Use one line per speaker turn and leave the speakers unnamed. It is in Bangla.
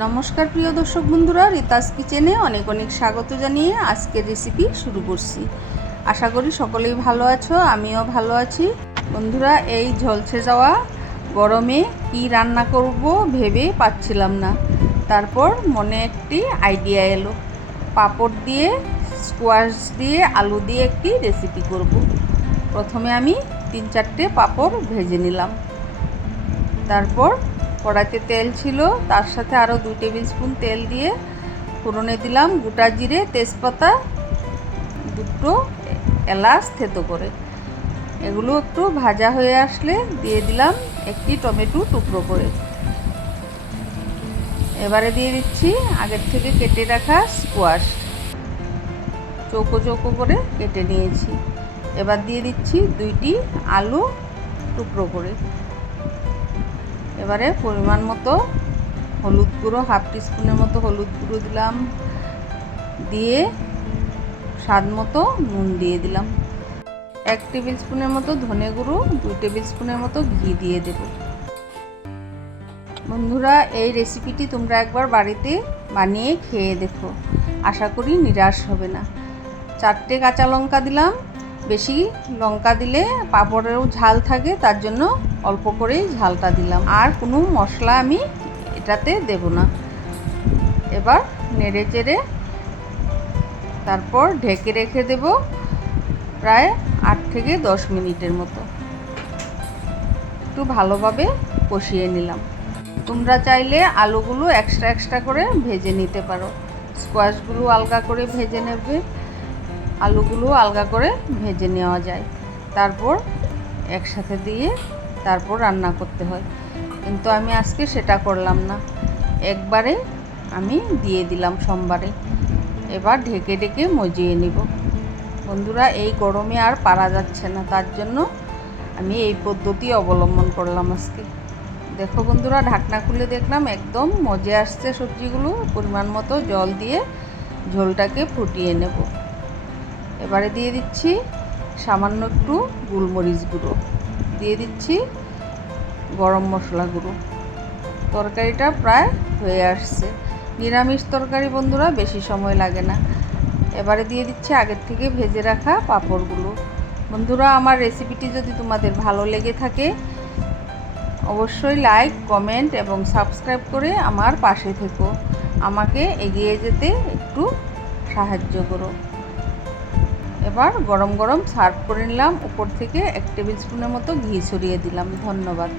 নমস্কার প্রিয় দর্শক বন্ধুরা, রিতাস কিচেনে অনেক অনেক স্বাগত জানিয়ে আজকের রেসিপি শুরু করছি। আশা করি সকলেই ভালো আছো, আমিও ভালো আছি। বন্ধুরা, এই ঝলসে যাওয়া গরমে কি রান্না করব ভেবে পাচ্ছিলাম না। তারপর মনে একটি আইডিয়া এলো। পাঁপড় দিয়ে স্কোয়াশ দিয়ে, আলু দিয়ে একটি রেসিপি করব। প্রথমে আমি তিন চারটে পাঁপড় ভেজে নিলাম। তারপর কড়াইতে তেল ছিল, তার সাথে আরও দুই টেবিল স্পুন তেল দিয়ে ফোড়নে দিলাম গোটা জিরে, তেজপাতা, দুটো এলাচ, থেতো করে। এগুলো একটু ভাজা হয়ে আসলে দিয়ে দিলাম একটি টমেটো টুকরো করে। এবারে দিয়ে দিচ্ছি আগের থেকে কেটে রাখা স্কোয়াশ। চৌকো চৌকো করে কেটে নিয়েছি। এবার দিয়ে দিচ্ছি দুইটি আলু টুকরো করে। এবারে পরিমাণ মতো হলুদ গুঁড়ো, হাফ টিস্পুনের মতো হলুদ গুঁড়ো দিলাম। দিয়ে স্বাদ মতো নুন দিয়ে দিলাম। এক টেবিল স্পুনের মতো ধনে গুঁড়ো দুই টেবিল স্পুনের মতো ঘি দিয়ে দেব। বন্ধুরা, এই রেসিপিটি তোমরা একবার বাড়িতে বানিয়ে খেয়ে দেখো। আশা করি নিরাশ হবে না। চারটে কাঁচা লঙ্কা দিলাম। বেশি লঙ্কা দিলে পাঁপড়েরও ঝাল থাকে, তার জন্য অল্প করেই ঝালটা দিলাম। আর কোনো মশলা আমি এটাতে দেব না। এবার নেড়ে চেড়ে তারপর ঢেকে রেখে দেব প্রায় আট থেকে দশ মিনিটের মতো। একটু ভালোভাবে কষিয়ে নিলাম। তোমরা চাইলে আলুগুলো এক্সট্রা এক্সট্রা করে ভেজে নিতে পারো। স্কোয়াশগুলো আলগা করে ভেজে নেবে। আলুগুলো আলগা করে ভেজে নেওয়া যায়। তারপর একসাথে দিয়ে তারপর রান্না করতে হয়। কিন্তু আমি আজকে সেটা করলাম না। একবারে আমি দিয়ে দিলাম সোমবারে। এবার ঢেকে ঢেকে মজিয়ে নিব। বন্ধুরা, এই গরমে আর পারা যাচ্ছে না। তার জন্য আমি এই পদ্ধতি অবলম্বন করলাম আজকে। দেখো বন্ধুরা, ঢাকনা খুলে দেখলাম, একদম মজে আসছে সবজিগুলো। পরিমাণ মতো জল দিয়ে ঝোলটাকে ফুটিয়ে নেব। এবারে দিয়ে দিচ্ছি সামান্য একটু গোলমরিচ গুঁড়ো। দিয়ে দিচ্ছি গরম মশলা গুঁড়ো। তরকারিটা প্রায় হয়ে আসছে। নিরামিষ তরকারি বন্ধুরা বেশি সময় লাগে না। এবারে দিয়ে দিচ্ছি আগের থেকে ভেজে রাখা পাঁপড়গুলো। বন্ধুরা, আমার রেসিপিটি যদি তোমাদের ভালো লেগে থাকে, অবশ্যই লাইক, কমেন্ট এবং সাবস্ক্রাইব করে আমার পাশে থেকো। আমাকে এগিয়ে যেতে একটু সাহায্য করো। এবার গরম গরম সার্ভ করে নিলাম। উপর থেকে এক টেবিল স্পুনের মতো ঘি ছড়িয়ে দিলাম। ধন্যবাদ।